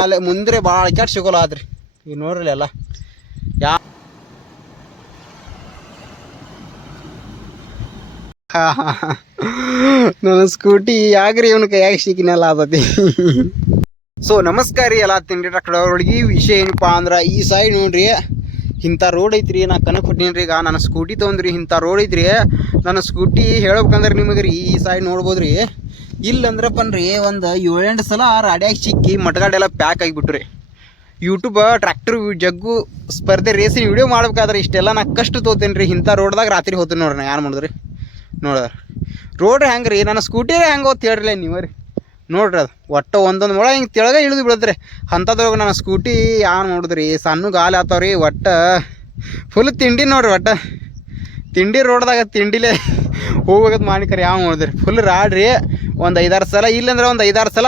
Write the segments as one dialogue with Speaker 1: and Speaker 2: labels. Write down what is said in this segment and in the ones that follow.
Speaker 1: ಅಲ್ಲೇ ಮುಂದ್ರೆ ಭಾಳ ಕೆಟ್ಟ ಸಿಗೋಲ್ಲ ಆದ್ರಿ. ಈಗ ನೋಡ್ರಿ ಎಲ್ಲ. ಯಾ ನನ್ನ ಸ್ಕೂಟಿ ಯಾಕ್ರಿ ಇವನ ಕೈಯಾಗ ಸಿಕ್ಕಿನಲ್ಲ ಆದತಿ ಸೊ ನಮಸ್ಕಾರ ರೀ ಎಲ್ಲ ತಿಂಡಿ ಟ್ರಕ್ಟರ್ಗಳಿಗೆ ವಿಷಯ ಏನಪ್ಪಾ ಅಂದ್ರೆ ಈ ಸೈಡ್ ನೋಡ್ರಿ ಇಂಥ ರೋಡ್ ಐತ್ರಿ, ನಾ ಕನಕ್ ರೀ ಈಗ. ನನ್ನ ಸ್ಕೂಟಿ ತೊಗೊಂಡ್ರಿ, ಇಂಥ ರೋಡ್ ಐತ್ರಿ. ನನ್ನ ಸ್ಕೂಟಿ ಹೇಳ್ಬೇಕಂದ್ರೆ ನಿಮಗೆ ರೀ, ಈ ಸೈಡ್ ನೋಡ್ಬೋದ್ರಿ. ಇಲ್ಲಂದ್ರೆ ರೀ ಒಂದು ಏಳೆಂಟು ಸಲ ರಾಡ್ಯಾಗ ಸಿಕ್ಕಿ ಮಟ್ಗಾಡೆಲ್ಲ ಪ್ಯಾಕ್ ಆಗಿಬಿಟ್ರಿ. ಯೂಟ್ಯೂಬ್ ಟ್ರ್ಯಾಕ್ಟರ್ ಜಗ್ಗು, ಸ್ಪರ್ಧೆ ರೇಸಿನ ವಿಡಿಯೋ ಮಾಡ್ಬೇಕಾದ್ರೆ ಇಷ್ಟೆಲ್ಲ ನಾ ಕಷ್ಟ ತೋತೇನೆ ರೀ. ಇಂಥ ರೋಡ್ದಾಗ ರಾತ್ರಿ ಹೋಗ್ತೀನಿ ನೋಡ್ರಿ ನಾ, ಯಾರು ಮಾಡಿದ್ರಿ? ನೋಡ್ರಿ ರೋಡ್ ಹೆಂಗೆ ರೀ ನನ್ನ ಸ್ಕೂಟಿ ಹೆಂಗೆ ಹೋತ್ ಹೇಳ್ರಿ ನೀವು ರೀ. ನೋಡ್ರಿ ಅದು. ಒಟ್ಟು ಒಂದೊಂದು ಮೊಳ ಹಿಂಗೆ ತೆಳಗ ಇಳಿದು ಬಿಡದ್ರಿ ಅಂಥದ್ರೊಳಗೆ ನಾನು ಸ್ಕೂಟಿ ಯಾರು ನೋಡಿದ್ರಿ ಸಣ್ಣ ಗಾಲಿ ಆತಾವ್ರಿ. ಒಟ್ಟು ಫುಲ್ ತಿಂಡಿ ನೋಡ್ರಿ ಒಟ್ಟು. ತಿಂಡಿ ರೋಡ್ದಾಗ ತಿಂಡಿಲೇ ಹೋಗೋದು ಮಾಡಿಕರಿ ಯಾವ ನೋಡಿದ್ರಿ ಫುಲ್ ರಾಡ್ರಿ ಒಂದು ಐದಾರು ಸಲ ಇಲ್ಲಂದ್ರೆ ಒಂದು ಐದಾರು ಸಲ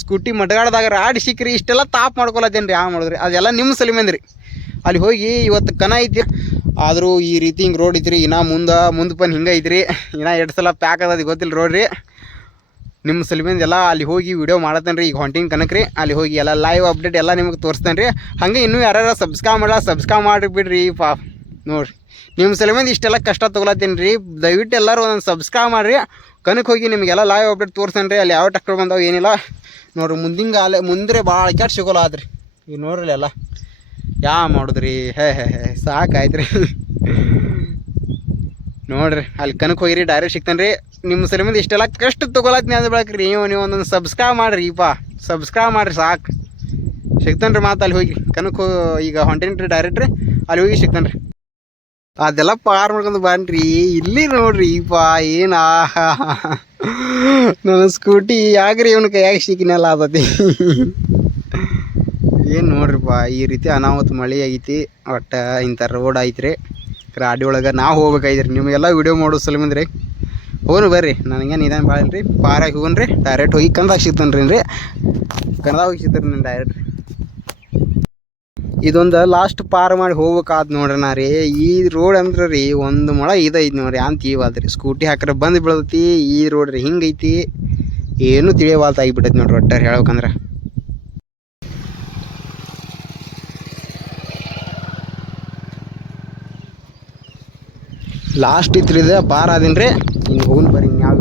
Speaker 1: ಸ್ಕೂಟಿ ಮಟಗಾಡ್ದಾಗ ರಾಡ್ ಸಿಕ್ಕ್ರಿ. ಇಷ್ಟೆಲ್ಲ ತಾಪ್ ಮಾಡ್ಕೊಳತ್ತೇನೆ ರೀ ಯಾವ ಮಾಡಿದ್ರಿ. ಅದೆಲ್ಲ ನಿಮ್ಮ ಸಲಿಮೇಂದ್ರಿ ಅಲ್ಲಿ ಹೋಗಿ ಇವತ್ತು ಕನ ಐತಿ ಆದರೂ ಈ ರೀತಿ ಹಿಂಗೆ ರೋಡ್ ಐತ್ರಿ. ಇನ್ನೂ ಮುಂದೆ ಮುಂದೆ ಪನ್ ಹಿಂಗೆ ಐತ್ರಿ. ಇನ್ನೂ ಎರಡು ಸಲ ಪ್ಯಾಕ್ ಅದ ಗೊತ್ತಿಲ್ಲ ರೋಡ್ ರೀ ನಿಮ್ಮ ಸಲಿಮಿಂದ ಎಲ್ಲ ಅಲ್ಲಿ ಹೋಗಿ ವಿಡಿಯೋ ಮಾಡತ್ತೇನೆ ರೀ ಈಗ ಹೊಂಟಿನ ಕನಕ್ರಿ ಅಲ್ಲಿ ಹೋಗಿ ಎಲ್ಲ ಲೈವ್ ಅಪ್ಡೇಟ್ ಎಲ್ಲ ನಿಮಗೆ ತೋರಿಸ್ತೇನೆ ರೀ ಹಂಗೆ ಇನ್ನೂ ಯಾರ್ಯಾರು ಸಬ್ಸ್ಕ್ರೈಬ್ ಮಾಡಲ್ಲ ಸಬ್ಸ್ಕ್ರೈಬ್ ಮಾಡಿರಿ ಬಿಡ್ರಿ ಪಾ ನೋಡಿರಿ. ನಿಮ್ಮ ಸಲಿಮಿಂದ ಇಷ್ಟೆಲ್ಲ ಕಷ್ಟ ತೊಗೊಳತ್ತೀನಿ ರೀ ದಯವಿಟ್ಟು ಎಲ್ಲರೂ ಒಂದೊಂದು ಸಬ್ಸ್ಕ್ರೈಬ್ ಮಾಡಿರಿ. ಕನಕ್ಕೆ ಹೋಗಿ ನಿಮಗೆಲ್ಲ ಲೈವ್ ಅಪ್ಡೇಟ್ ತೋರಿಸ್ತೇನೆ ರೀ ಅಲ್ಲಿ ಯಾವ ಟಕ್ಕರ್ ಬಂದಾವ ಏನಿಲ್ಲ. ನೋಡ್ರಿ ಮುಂದಿಂಗೆ ಅಲ್ಲೇ ಮುಂದೆ ಭಾಳ ಕೆಟ್ಟ ಸಿಗೋಲ್ಲ ಆದ್ರಿ ಈಗ ನೋಡ್ರಿ ಎಲ್ಲ ಯಾ ಮಾಡಿದ್ರಿ? ಹೇ ಹೇ ಹೇ ಸಾಕಾಯ್ತು ರೀ ನೋಡ್ರಿ, ಅಲ್ಲಿ ಕನಕ್ಕೆ ಹೋಗಿರಿ ಡೈರೆಕ್ಟ್ ಸಿಗ್ತಾನೆ ರೀ ನಿಮ್ಮ ಸಿನಿಮಾದ ಮುಂದೆ ಇಷ್ಟೆಲ್ಲ ಕಷ್ಟ ತೊಗೊಳತ್ ನೀವು ಬೆಳಕ್ರಿ. ನೀವು ನೀವು ಒಂದೊಂದು ಸಬ್ಸ್ಕ್ರೈಬ್ ಮಾಡಿರಿ ಪಾ ಸಬ್ಸ್ಕ್ರೈಬ್ ಮಾಡಿರಿ, ಸಾಕು. ಸಿಗ್ತಾನೆ ರೀ ಮಾತು ಅಲ್ಲಿ ಹೋಗಿ ಕನಕು ಈಗ ಹೊಂಟೇನ್ರಿ ಡೈರೆಕ್ಟ್ರಿ ಡೈರೆಕ್ಟ್ ಅಲ್ಲಿ ಹೋಗಿ ಸಿಗ್ತಾನೆ ರೀ ಅದೆಲ್ಲ ಪಾರ್ ಮಾಡ್ಕೊಂಡು ಬನ್ರಿ. ಇಲ್ಲಿ ನೋಡ್ರಿ ಪಾ ಏನ ನನ್ನ ಸ್ಕೂಟಿ ಯಾಕ್ರಿ ಇವನ ಕೈಯಾಗ ಸಿಕ್ಕಿನಲ್ಲ ಆದತಿ ಏನು ನೋಡ್ರಿಪ್ಪ, ಈ ರೀತಿ ಅನಾಹುತ ಮಳೆ ಐತಿ. ಒಟ್ಟು ಇಂಥ ರೋಡ್ ಐತ್ರಿ. ಗಾಡಿ ಒಳಗೆ ನಾವು ಹೋಗ್ಬೇಕಾಯ್ತು ರೀ ನಿಮಗೆಲ್ಲ ವಿಡಿಯೋ ಮಾಡೋ ಸಲುಮಂದ್ರಿ ಹೋಗ್ರಿ, ಬರ್ರಿ. ನನಗೆ ನಿಧಾನ ಭಾಳ ರೀ ಪಾರಾಗಿ ಹೋಗೋಣ ರೀ ಡೈರೆಕ್ಟ್ ಹೋಗಿ ಕಂದಾಗ ಸಿಗ್ತಾನೆ ರೀ ಕನ್ನಡ ಹೋಗಿ ಸಿಗ್ತಾರೆ ನೀನು ಡೈರೆಕ್ಟ್ ಇದೊಂದು ಲಾಸ್ಟ್ ಪಾರ್ ಮಾಡಿ ಹೋಗ್ಬೇಕಾದ್ ನೋಡ್ರಿ ನಾ ರೀ. ಈ ರೋಡ್ ಅಂದ್ರೆ ರೀ ಒಂದು ಮೊಳ ಇದೈತಿ ನೋಡ್ರಿ. ಅಂತ ಇವಾದ್ರಿ ಸ್ಕೂಟಿ ಹಾಕ್ರೆ ಬಂದು ಬೀಳತಿ ಈ ರೋಡ್ ರೀ ಹಿಂಗೈತಿ ಏನು ತಿಳಿಯವಾಲ್ತ ಆಗಿಬಿಟ್ಟೈತಿ ನೋಡ್ರಿ ಒಟ್ಟಾರೆ ಹೇಳ್ಬೇಕಂದ್ರೆ. ಲಾಸ್ಟ್ ಇತ್ತು ಇದು, ಪಾರ್ ಆದಿನ್ರಿ. ರೀ ಹಿಂಗೆ ಹೋಗಿ ಬರ್ರಿ ಯಾವ